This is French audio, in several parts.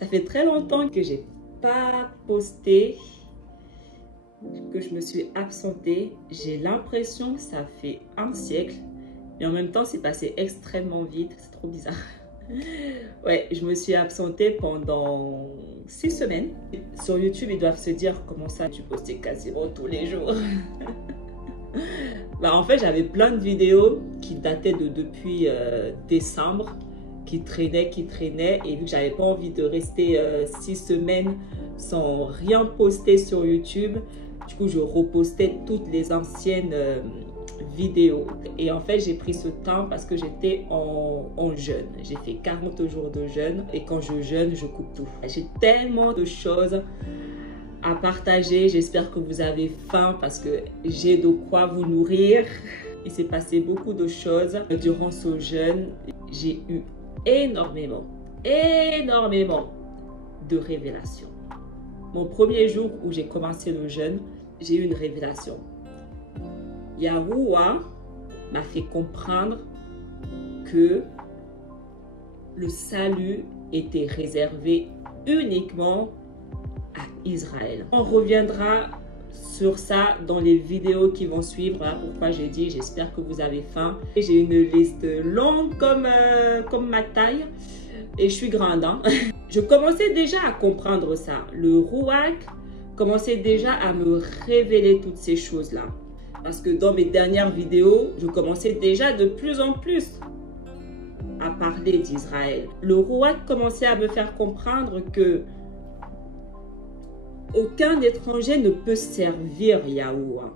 Ça fait très longtemps que j'ai pas posté, que je me suis absentée. J'ai l'impression que ça fait un siècle. Et en même temps, c'est passé extrêmement vite. C'est trop bizarre. Ouais, je me suis absentée pendant 6 semaines. Sur YouTube, ils doivent se dire comment ça, tu postais quasiment tous les jours. Bah, en fait, j'avais plein de vidéos qui dataient depuis décembre, qui traînaient. Et vu que j'avais pas envie de rester 6 semaines sans rien poster sur YouTube, du coup, je repostais toutes les anciennes vidéos. Et en fait, j'ai pris ce temps parce que j'étais en jeûne. J'ai fait 40 jours de jeûne et quand je jeûne, je coupe tout. J'ai tellement de choses à partager. J'espère que vous avez faim parce que j'ai de quoi vous nourrir. Il s'est passé beaucoup de choses durant ce jeûne. J'ai eu énormément de révélations. Mon premier jour où j'ai commencé le jeûne, j'ai eu une révélation. Yahuwah m'a fait comprendre que le salut était réservé uniquement à Israël. On reviendra sur ça dans les vidéos qui vont suivre. Voilà pourquoi j'ai dit, j'espère que vous avez faim. J'ai une liste longue comme ma taille et je suis grande. Hein? Je commençais déjà à comprendre ça. Le Ruach commençait déjà à me révéler toutes ces choses-là. Parce que dans mes dernières vidéos, je commençais déjà de plus en plus à parler d'Israël. Le Ruach commençait à me faire comprendre que aucun étranger ne peut servir Yahuwah.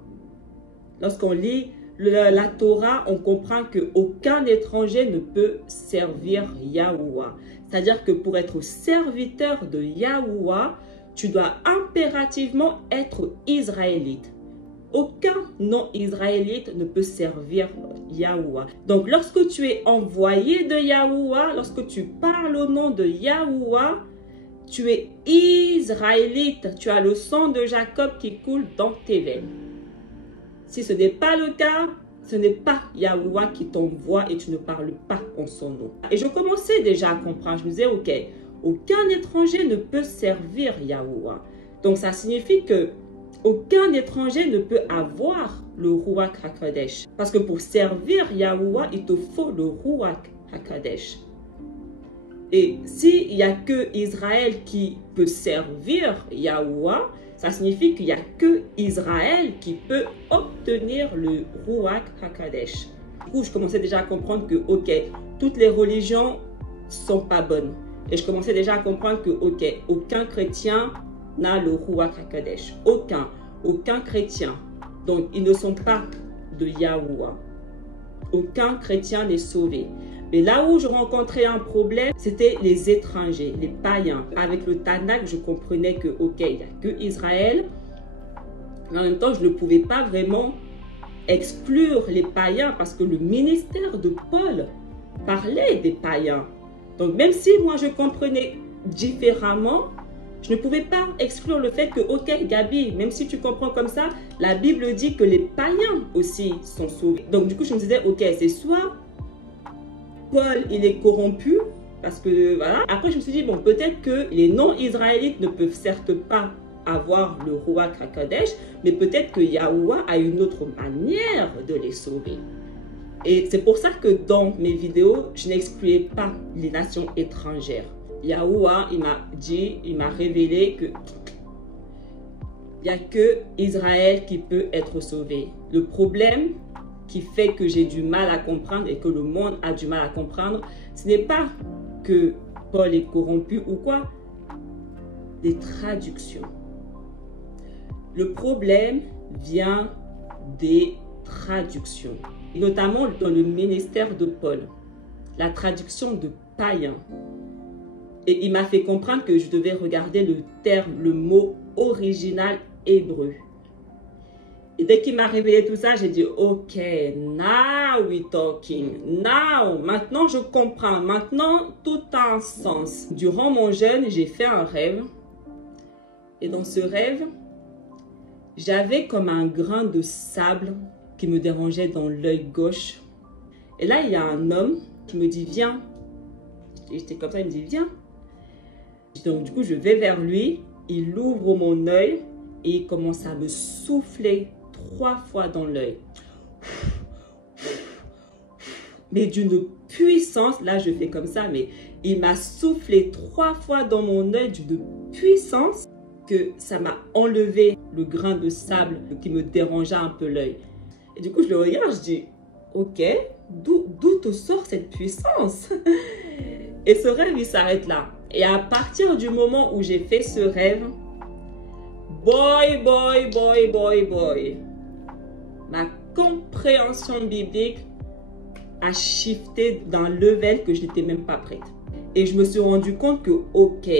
Lorsqu'on lit la Torah, on comprend qu'aucun étranger ne peut servir Yahuwah. C'est-à-dire que pour être serviteur de Yahuwah, tu dois impérativement être israélite. Aucun non-israélite ne peut servir Yahuwah. Donc, lorsque tu es envoyé de Yahuwah, lorsque tu parles au nom de Yahuwah, tu es israélite. Tu as le sang de Jacob qui coule dans tes veines. Si ce n'est pas le cas, ce n'est pas Yahuwah qui t'envoie et tu ne parles pas en son nom. Et je commençais déjà à comprendre. Je me disais, ok, aucun étranger ne peut servir Yahuwah. Donc, ça signifie que aucun étranger ne peut avoir le Ruach HaKodesh. Parce que pour servir Yahuwah, il te faut le Ruach HaKodesh. Et s'il n'y a que Israël qui peut servir Yahuwah, ça signifie qu'il n'y a que Israël qui peut obtenir le Ruach HaKodesh. Du coup, je commençais déjà à comprendre que, ok, toutes les religions ne sont pas bonnes. Et je commençais déjà à comprendre que, ok, aucun chrétien n'a le Ruach HaKodesh. Aucun chrétien. Donc, ils ne sont pas de Yahuwah. Aucun chrétien n'est sauvé. Mais là où je rencontrais un problème, c'était les étrangers, les païens. Avec le Tanakh, je comprenais que, ok, il n'y a que Israël. Mais en même temps, je ne pouvais pas vraiment exclure les païens parce que le ministère de Paul parlait des païens. Donc, même si moi, je comprenais différemment, je ne pouvais pas exclure le fait que, ok, Gabi, même si tu comprends comme ça, la Bible dit que les païens aussi sont sauvés. Donc, du coup, je me disais, ok, c'est soit Paul, il est corrompu, parce que, voilà. Après, je me suis dit, bon, peut-être que les non-israélites ne peuvent certes pas avoir le Ruach HaKodesh, mais peut-être que Yahuwah a une autre manière de les sauver. Et c'est pour ça que dans mes vidéos, je n'excluais pas les nations étrangères. Yahuwah, il m'a révélé que il n'y a que Israël qui peut être sauvé. Le problème qui fait que j'ai du mal à comprendre et que le monde a du mal à comprendre, ce n'est pas que Paul est corrompu ou quoi, des traductions. Le problème vient des traductions, et notamment dans le ministère de Paul, la traduction de païen. Et il m'a fait comprendre que je devais regarder le terme, le mot original hébreu. Et dès qu'il m'a révélé tout ça, j'ai dit, ok, now we talking. Now, maintenant je comprends. Maintenant, tout a un sens. Durant mon jeûne, j'ai fait un rêve. Et dans ce rêve, j'avais comme un grain de sable qui me dérangeait dans l'œil gauche. Et là, il y a un homme qui me dit, viens. Et j'étais comme ça, il me dit, viens. Donc du coup, je vais vers lui, il ouvre mon œil et il commence à me souffler 3 fois dans l'œil. Mais d'une puissance, là je fais comme ça, mais il m'a soufflé 3 fois dans mon œil d'une puissance que ça m'a enlevé le grain de sable qui me dérangeait un peu l'œil. Et du coup, je le regarde, je dis, ok, d'où te sort cette puissance? Et ce rêve, il s'arrête là. Et à partir du moment où j'ai fait ce rêve, boy, ma compréhension biblique a shifté d'un level que je n'étais même pas prête. Et je me suis rendu compte que, ok,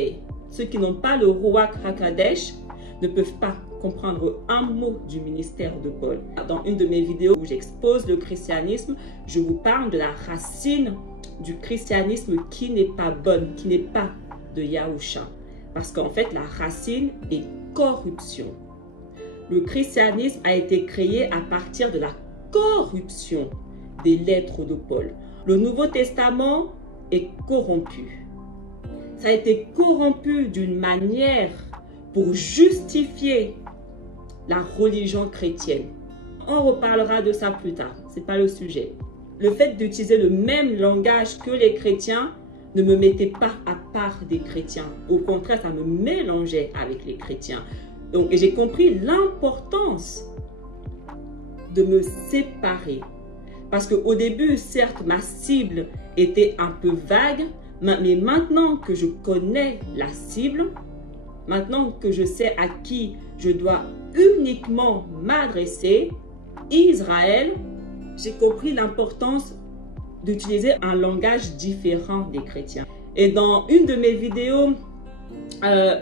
ceux qui n'ont pas le Ruach HaKodesh ne peuvent pas comprendre un mot du ministère de Paul. Dans une de mes vidéos où j'expose le christianisme, je vous parle de la racine du christianisme qui n'est pas bonne, qui n'est pas de Yahusha. Parce qu'en fait, la racine est corruption. Le christianisme a été créé à partir de la corruption des lettres de Paul. Le Nouveau Testament est corrompu. Ça a été corrompu d'une manière pour justifier la religion chrétienne. On reparlera de ça plus tard, ce n'est pas le sujet. Le fait d'utiliser le même langage que les chrétiens ne me mettait pas à part des chrétiens. Au contraire, ça me mélangeait avec les chrétiens. Donc, j'ai compris l'importance de me séparer. Parce qu'au début, certes, ma cible était un peu vague, mais maintenant que je connais la cible, maintenant que je sais à qui je dois uniquement m'adresser, Israël, j'ai compris l'importance d'utiliser un langage différent des chrétiens. Et dans une de mes vidéos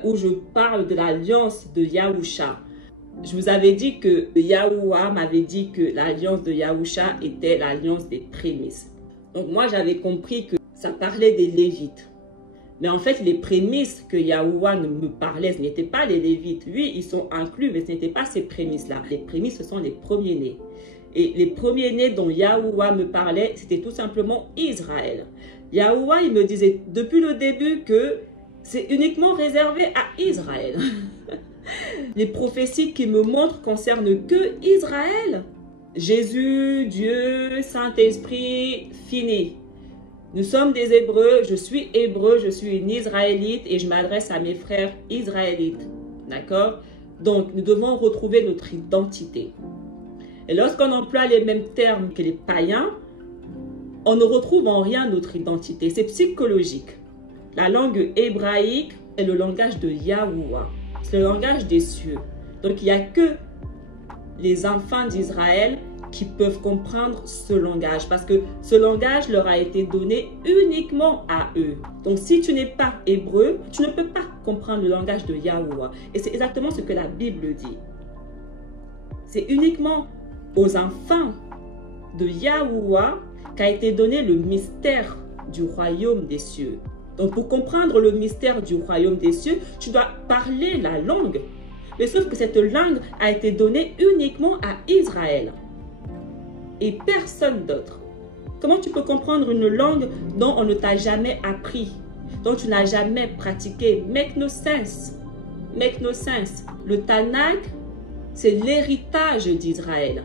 où je parle de l'alliance de Yahusha, je vous avais dit que Yahuwah m'avait dit que l'alliance de Yahusha était l'alliance des prémices. Donc moi, j'avais compris que ça parlait des Lévites. Mais en fait, les prémices que Yahuwah me parlait, ce n'étaient pas les Lévites. Oui, ils sont inclus, mais ce n'étaient pas ces prémices-là. Les prémices, ce sont les premiers-nés. Et les premiers-nés dont Yahuwah me parlait, c'était tout simplement Israël. Yahuwah, il me disait depuis le début que c'est uniquement réservé à Israël. Les prophéties qu'il me montre concernent que Israël. Jésus, Dieu, Saint-Esprit, fini. Nous sommes des Hébreux, je suis Hébreu, je suis une Israélite et je m'adresse à mes frères Israélites. D'accord? Donc, nous devons retrouver notre identité. Et lorsqu'on emploie les mêmes termes que les païens, on ne retrouve en rien notre identité. C'est psychologique. La langue hébraïque est le langage de Yahuwah. C'est le langage des cieux. Donc, il n'y a que les enfants d'Israël qui peuvent comprendre ce langage. Parce que ce langage leur a été donné uniquement à eux. Donc, si tu n'es pas hébreu, tu ne peux pas comprendre le langage de Yahuwah. Et c'est exactement ce que la Bible dit. C'est uniquement aux enfants de Yahuwah qu'a été donné le mystère du royaume des cieux. Donc, pour comprendre le mystère du royaume des cieux, tu dois parler la langue. Mais sauf que cette langue a été donnée uniquement à Israël et personne d'autre. Comment tu peux comprendre une langue dont on ne t'a jamais appris, dont tu n'as jamais pratiqué? Make no sense. Make no sense. Le Tanakh, c'est l'héritage d'Israël.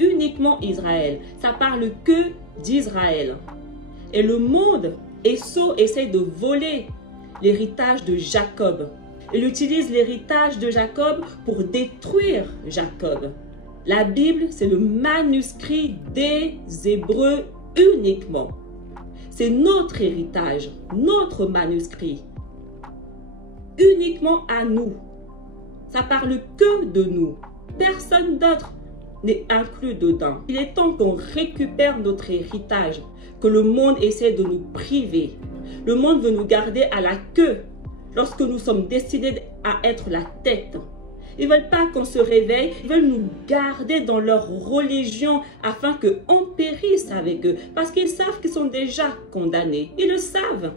Uniquement Israël. Ça parle que d'Israël. Et le monde, Esau essaie de voler l'héritage de Jacob. Il utilise l'héritage de Jacob pour détruire Jacob. La Bible, c'est le manuscrit des Hébreux uniquement. C'est notre héritage, notre manuscrit. Uniquement à nous. Ça parle que de nous. Personne d'autre n'est inclus dedans. Il est temps qu'on récupère notre héritage, que le monde essaie de nous priver. Le monde veut nous garder à la queue lorsque nous sommes destinés à être la tête. Ils ne veulent pas qu'on se réveille, ils veulent nous garder dans leur religion afin qu'on périsse avec eux. Parce qu'ils savent qu'ils sont déjà condamnés. Ils le savent.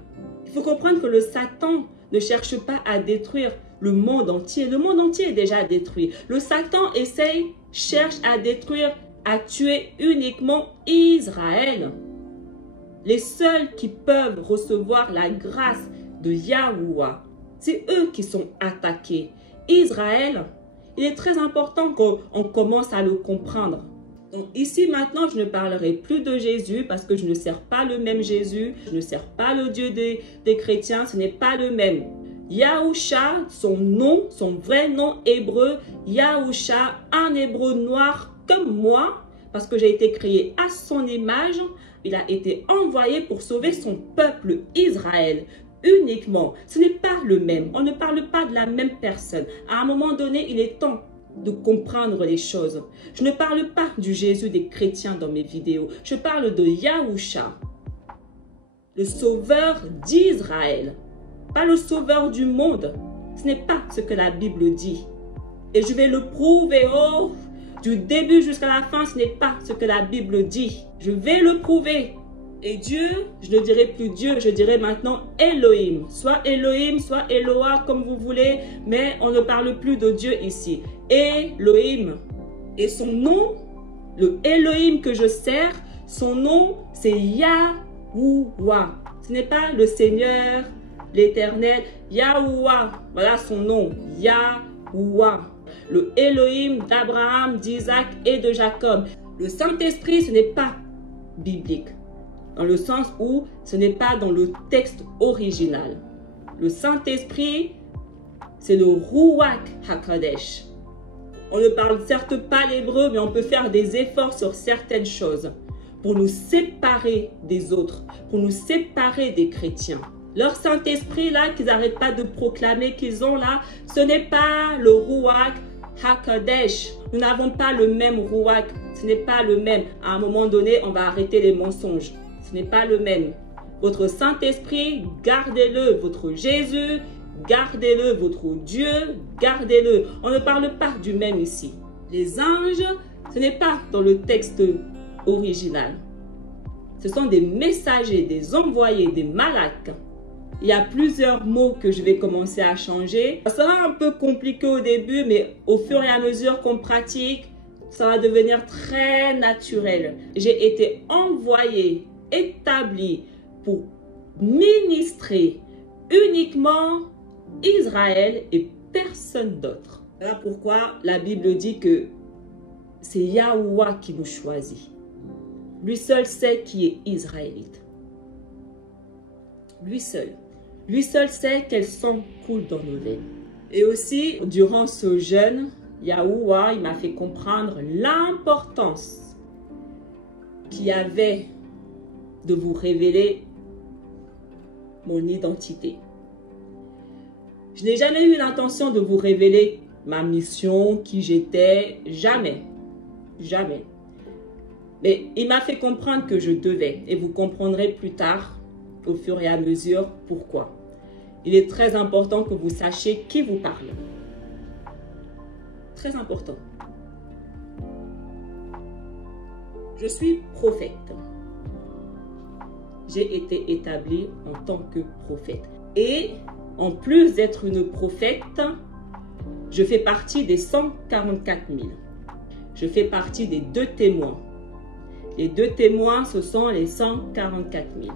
Il faut comprendre que le Satan ne cherche pas à détruire le monde entier. Le monde entier est déjà détruit. Le Satan cherche à détruire, à tuer uniquement Israël. Les seuls qui peuvent recevoir la grâce de Yahuwah, C'est eux qui sont attaqués. Israël, il est très important qu'on commence à le comprendre. Donc ici maintenant, je ne parlerai plus de Jésus parce que je ne sers pas le même Jésus. Je ne sers pas le Dieu des chrétiens, ce n'est pas le même. Yahusha, son nom, son vrai nom hébreu, Yahusha, un hébreu noir comme moi, parce que j'ai été créé à son image. Il a été envoyé pour sauver son peuple Israël uniquement. Ce n'est pas le même. On ne parle pas de la même personne. À un moment donné, il est temps de comprendre les choses. Je ne parle pas du Jésus des chrétiens dans mes vidéos. Je parle de Yahusha, le sauveur d'Israël, pas le sauveur du monde. Ce n'est pas ce que la Bible dit. Et je vais le prouver. Oh, du début jusqu'à la fin, ce n'est pas ce que la Bible dit. Je vais le prouver. Et Dieu, je ne dirai plus Dieu, je dirai maintenant Elohim. Soit Elohim, soit Eloah, comme vous voulez, mais on ne parle plus de Dieu ici. Elohim. Et son nom, le Elohim que je sers, son nom, c'est Yahuwah. Ce n'est pas le Seigneur, l'Éternel, Yahuwah. Voilà son nom, Yahuwah. Le Elohim d'Abraham, d'Isaac et de Jacob. Le Saint-Esprit, ce n'est pas biblique. Dans le sens où ce n'est pas dans le texte original. Le Saint-Esprit, c'est le Ruach HaKodesh. On ne parle certes pas l'hébreu, mais on peut faire des efforts sur certaines choses pour nous séparer des autres, pour nous séparer des chrétiens. Leur Saint-Esprit là, qu'ils n'arrêtent pas de proclamer qu'ils ont là, ce n'est pas le Ruach HaKodesh. Nous n'avons pas le même Ruach, ce n'est pas le même. À un moment donné, on va arrêter les mensonges. Ce n'est pas le même. Votre Saint-Esprit, gardez-le. Votre Jésus, gardez-le. Votre Dieu, gardez-le. On ne parle pas du même ici. Les anges, ce n'est pas dans le texte original. Ce sont des messagers, des envoyés, des malaks. Il y a plusieurs mots que je vais commencer à changer. Ça sera un peu compliqué au début, mais au fur et à mesure qu'on pratique, ça va devenir très naturel. J'ai été envoyé, établi pour ministrer uniquement Israël et personne d'autre. Voilà pourquoi la Bible dit que c'est Yahuwah qui nous choisit. Lui seul sait qui est israélite. Lui seul. Lui seul sait quel sang coule dans nos veines. Et aussi, durant ce jeûne, Yahuwah, il m'a fait comprendre l'importance qu'il y avait de vous révéler mon identité. Je n'ai jamais eu l'intention de vous révéler ma mission, qui j'étais, jamais. Jamais. Mais il m'a fait comprendre que je devais, et vous comprendrez plus tard, au fur et à mesure, pourquoi. Il est très important que vous sachiez qui vous parle. Très important. Je suis prophète. J'ai été établie en tant que prophète. Et en plus d'être une prophète, je fais partie des 144 000. Je fais partie des 2 témoins. Les 2 témoins, ce sont les 144 000.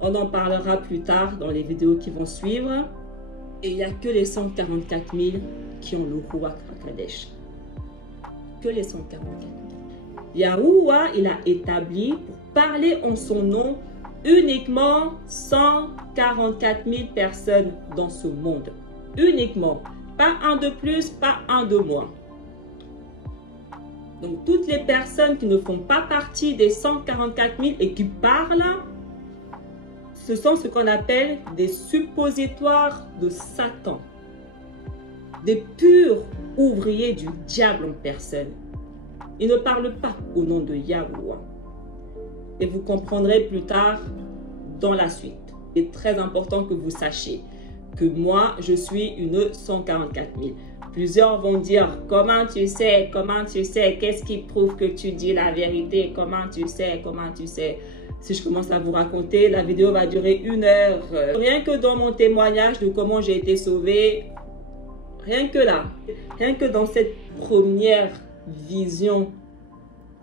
On en parlera plus tard dans les vidéos qui vont suivre. Et il n'y a que les 144 000 qui ont le Ruach HaKodesh. Que les 144 000. Yahuwah, il a établi pour parler en son nom uniquement 144 000 personnes dans ce monde. Uniquement. Pas un de plus, pas un de moins. Donc toutes les personnes qui ne font pas partie des 144 000 et qui parlent, ce sont ce qu'on appelle des suppositoires de Satan. Des purs ouvriers du diable en personne. Ils ne parlent pas au nom de Yahuwah. Et vous comprendrez plus tard dans la suite. Il est très important que vous sachiez que moi, je suis une 144 000. Plusieurs vont dire, comment tu sais, qu'est-ce qui prouve que tu dis la vérité, comment tu sais. Si je commence à vous raconter, la vidéo va durer 1 heure. Rien que dans mon témoignage de comment j'ai été sauvée, rien que là, rien que dans cette première vision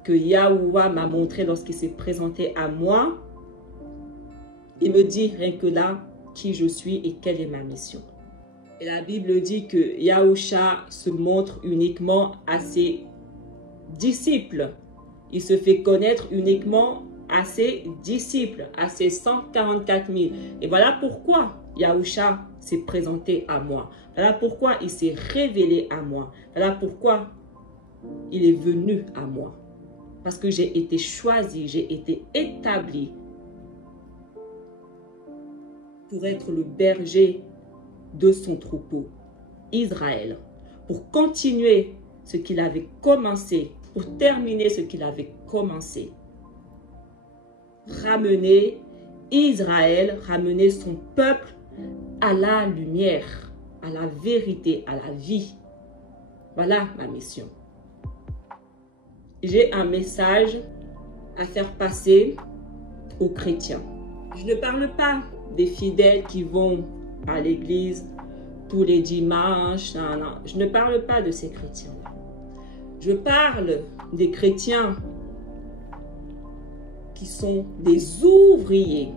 que Yahuwah m'a montré lorsqu'il s'est présenté à moi, il me dit rien que là, qui je suis et quelle est ma mission. Et la Bible dit que Yahusha se montre uniquement à ses disciples. Il se fait connaître uniquement à ses disciples, à ses 144 000. Et voilà pourquoi Yahusha s'est présenté à moi. Voilà pourquoi il s'est révélé à moi. Voilà pourquoi il est venu à moi. Parce que j'ai été choisi, j'ai été établi pour être le berger de son troupeau, Israël, pour continuer ce qu'il avait commencé, pour terminer ce qu'il avait commencé. Ramener Israël, ramener son peuple à la lumière, à la vérité, à la vie. Voilà ma mission. J'ai un message à faire passer aux chrétiens. Je ne parle pas des fidèles qui vont à l'église tous les dimanches. Non, non. Je ne parle pas de ces chrétiens-là. Je parle des chrétiens qui sont des ouvriers,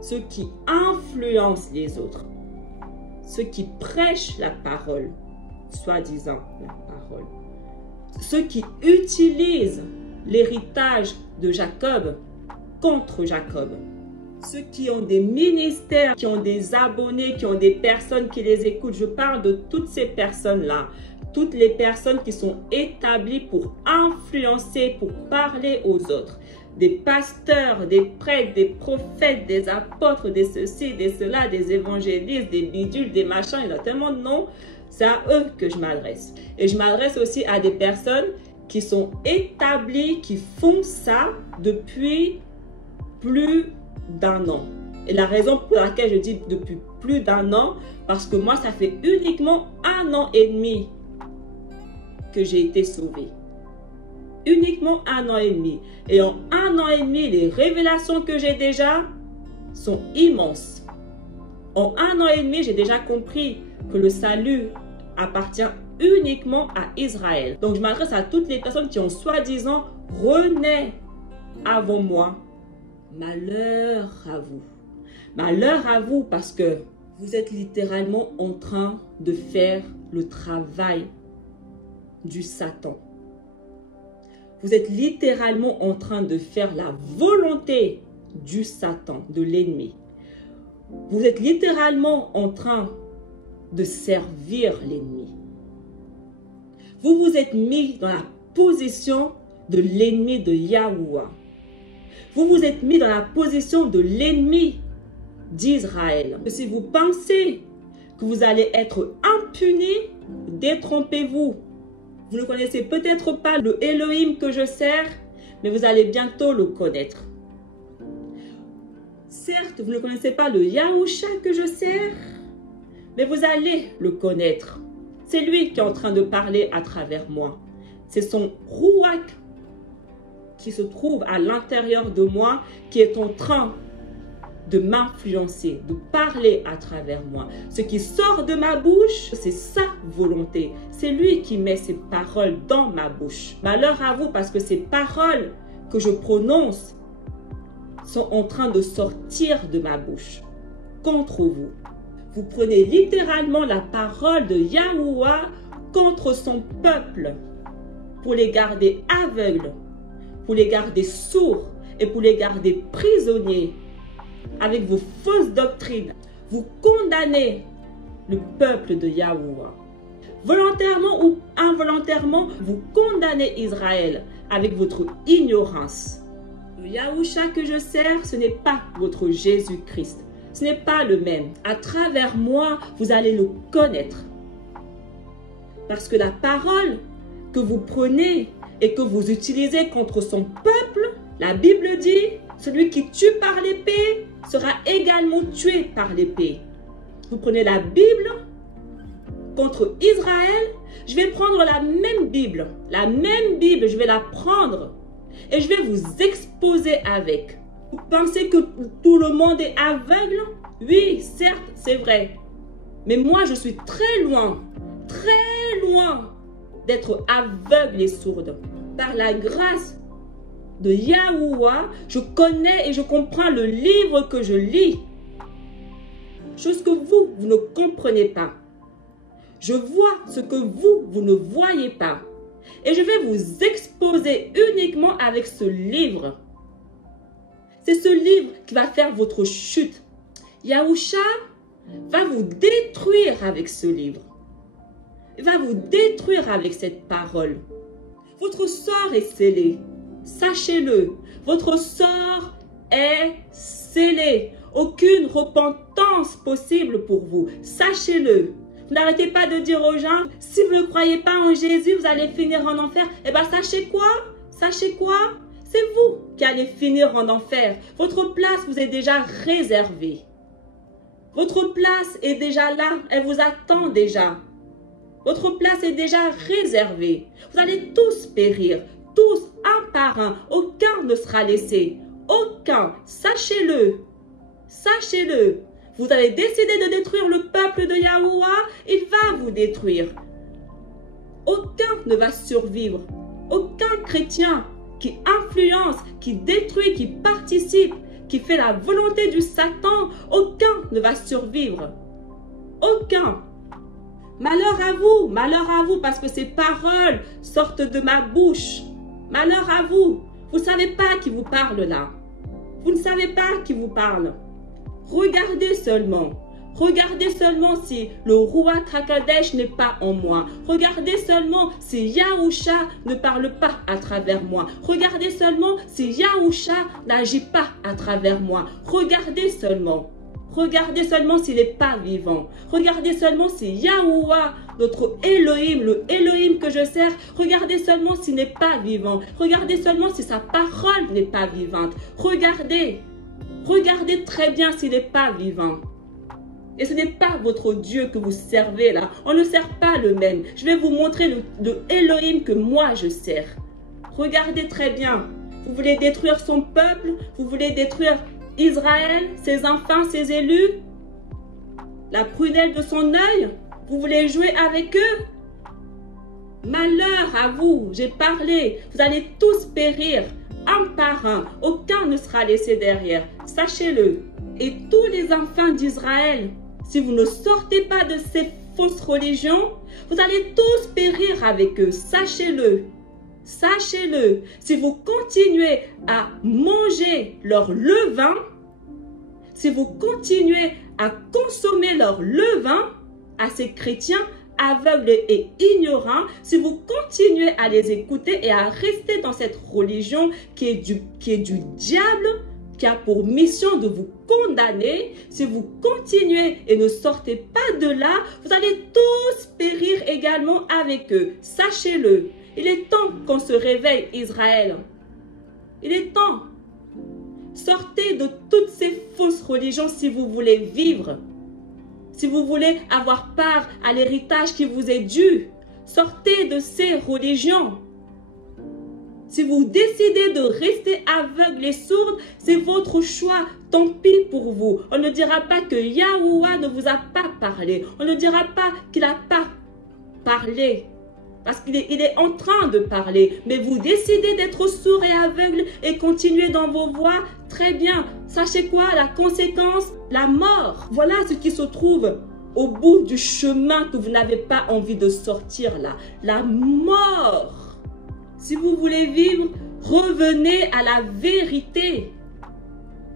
ceux qui influencent les autres, ceux qui prêchent la parole, soi-disant la parole, ceux qui utilisent l'héritage de Jacob contre Jacob, ceux qui ont des ministères, qui ont des abonnés, qui ont des personnes qui les écoutent. Je parle de toutes ces personnes-là, toutes les personnes qui sont établies pour influencer, pour parler aux autres. Des pasteurs, des prêtres, des prophètes, des apôtres, des ceci, des cela, des évangélistes, des bidules, des machins, il y a tellement de noms. C'est à eux que je m'adresse. Et je m'adresse aussi à des personnes qui sont établies, qui font ça depuis plus d'1 an. Et la raison pour laquelle je dis depuis plus d'1 an, parce que moi, ça fait uniquement 1 an et demi que j'ai été sauvée. Uniquement 1 an et demi. Et en 1 an et demi, les révélations que j'ai déjà sont immenses. En 1 an et demi, j'ai déjà compris que le salut appartient uniquement à Israël. Donc, je m'adresse à toutes les personnes qui ont soi-disant renaît avant moi. Malheur à vous. Malheur à vous parce que vous êtes littéralement en train de faire le travail du Satan. Vous êtes littéralement en train de faire la volonté du Satan, de l'ennemi. Vous êtes littéralement en train de servir l'ennemi. Vous vous êtes mis dans la position de l'ennemi de Yahuwah. Vous vous êtes mis dans la position de l'ennemi d'Israël. Si vous pensez que vous allez être impuni, détrompez-vous. Vous ne connaissez peut-être pas le Elohim que je sers, mais vous allez bientôt le connaître. Certes, vous ne connaissez pas le Yahusha que je sers, mais vous allez le connaître. C'est lui qui est en train de parler à travers moi. C'est son Ruach qui se trouve à l'intérieur de moi, qui est en train de m'influencer, de parler à travers moi. Ce qui sort de ma bouche, c'est sa volonté. C'est lui qui met ses paroles dans ma bouche. Malheur à vous parce que ces paroles que je prononce sont en train de sortir de ma bouche contre vous. Vous prenez littéralement la parole de Yahuwah contre son peuple pour les garder aveugles, pour les garder sourds et pour les garder prisonniers avec vos fausses doctrines. Vous condamnez le peuple de Yahuwah. Volontairement ou involontairement, vous condamnez Israël avec votre ignorance. Le Yahusha que je sers, ce n'est pas votre Jésus-Christ. Ce n'est pas le même. À travers moi, vous allez le connaître. Parce que la parole que vous prenez et que vous utilisez contre son peuple, la Bible dit, celui qui tue par l'épée sera également tué par l'épée. Vous prenez la Bible contre Israël, je vais prendre la même Bible, je vais la prendre et je vais vous exposer avec. Vous pensez que tout le monde est aveugle? Oui, certes, c'est vrai. Mais moi, je suis très loin d'être aveugle et sourde. Par la grâce de Yahuwah, je connais et je comprends le livre que je lis. choses que vous ne comprenez pas. Je vois ce que vous ne voyez pas. Et je vais vous exposer uniquement avec ce livre. C'est ce livre qui va faire votre chute. Yahusha va vous détruire avec ce livre. Il va vous détruire avec cette parole. Votre sort est scellé. Sachez-le. Votre sort est scellé. Aucune repentance possible pour vous. Sachez-le. N'arrêtez pas de dire aux gens, si vous ne croyez pas en Jésus, vous allez finir en enfer. Eh bien, sachez quoi? Sachez quoi? C'est vous qui allez finir en enfer. Votre place vous est déjà réservée. Votre place est déjà là. Elle vous attend déjà. Votre place est déjà réservée. Vous allez tous périr. Tous, un par un. Aucun ne sera laissé. Aucun. Sachez-le. Sachez-le. Vous avez décidé de détruire le peuple de Yahuwah. Il va vous détruire. Aucun ne va survivre. Aucun chrétien qui influence, qui détruit, qui participe, qui fait la volonté du Satan, aucun ne va survivre. Aucun. Malheur à vous, parce que ces paroles sortent de ma bouche. Malheur à vous. Vous ne savez pas qui vous parle là. Vous ne savez pas qui vous parle. Regardez seulement. Regardez seulement si le Ruach HaKodesh n'est pas en moi. Regardez seulement si Yahusha ne parle pas à travers moi. Regardez seulement si Yahusha n'agit pas à travers moi. Regardez seulement. Regardez seulement s'il n'est pas vivant. Regardez seulement si Yahuwah, notre Elohim, le Elohim que je sers, regardez seulement s'il n'est pas vivant. Regardez seulement si sa parole n'est pas vivante. Regardez. Regardez très bien s'il n'est pas vivant. Et ce n'est pas votre Dieu que vous servez là. On ne sert pas le même. Je vais vous montrer le Elohim que moi je sers. Regardez très bien. Vous voulez détruire son peuple? Vous voulez détruire Israël, ses enfants, ses élus? La prunelle de son œil? Vous voulez jouer avec eux? Malheur à vous, j'ai parlé. Vous allez tous périr, un par un. Aucun ne sera laissé derrière. Sachez-le. Et tous les enfants d'Israël, si vous ne sortez pas de ces fausses religions, vous allez tous périr avec eux. Sachez-le. Sachez-le. Si vous continuez à manger leur levain, si vous continuez à consommer leur levain, à ces chrétiens aveugles et ignorants, si vous continuez à les écouter et à rester dans cette religion qui est du diable, qui a pour mission de vous condamner, si vous continuez et ne sortez pas de là, vous allez tous périr également avec eux. Sachez-le. Il est temps qu'on se réveille, Israël. Il est temps. Sortez de toutes ces fausses religions si vous voulez vivre. Si vous voulez avoir part à l'héritage qui vous est dû. Sortez de ces religions. Si vous décidez de rester aveugle et sourde, c'est votre choix. Tant pis pour vous. On ne dira pas que Yahuwah ne vous a pas parlé. On ne dira pas qu'il n'a pas parlé. Parce qu'il est en train de parler. Mais vous décidez d'être sourd et aveugle et continuer dans vos voies. Très bien. Sachez quoi? La conséquence, la mort. Voilà ce qui se trouve au bout du chemin que vous n'avez pas envie de sortir là. La mort. Si vous voulez vivre, revenez à la vérité.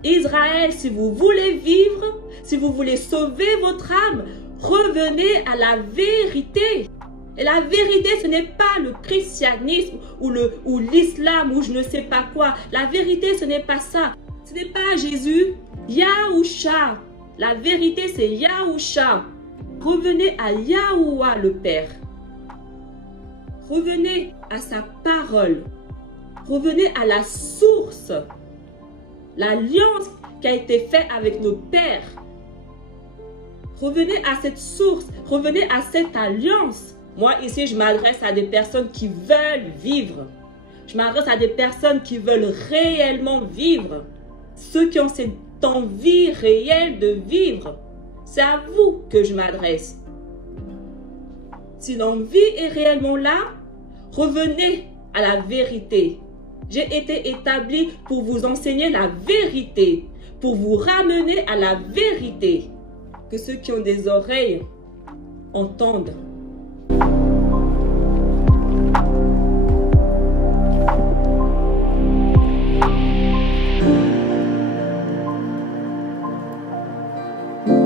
Israël, si vous voulez vivre, si vous voulez sauver votre âme, revenez à la vérité. Et la vérité, ce n'est pas le christianisme ou l'islam ou je ne sais pas quoi. La vérité, ce n'est pas ça. Ce n'est pas Jésus. Yahusha. La vérité, c'est Yahusha. Revenez à Yahuwah le Père. Revenez à sa parole. Revenez à la source. L'alliance qui a été faite avec nos pères. Revenez à cette source. Revenez à cette alliance. Moi, ici, je m'adresse à des personnes qui veulent vivre. Je m'adresse à des personnes qui veulent réellement vivre. Ceux qui ont cette envie réelle de vivre. C'est à vous que je m'adresse. Si l'envie est réellement là, revenez à la vérité. J'ai été établi pour vous enseigner la vérité, pour vous ramener à la vérité. que ceux qui ont des oreilles entendent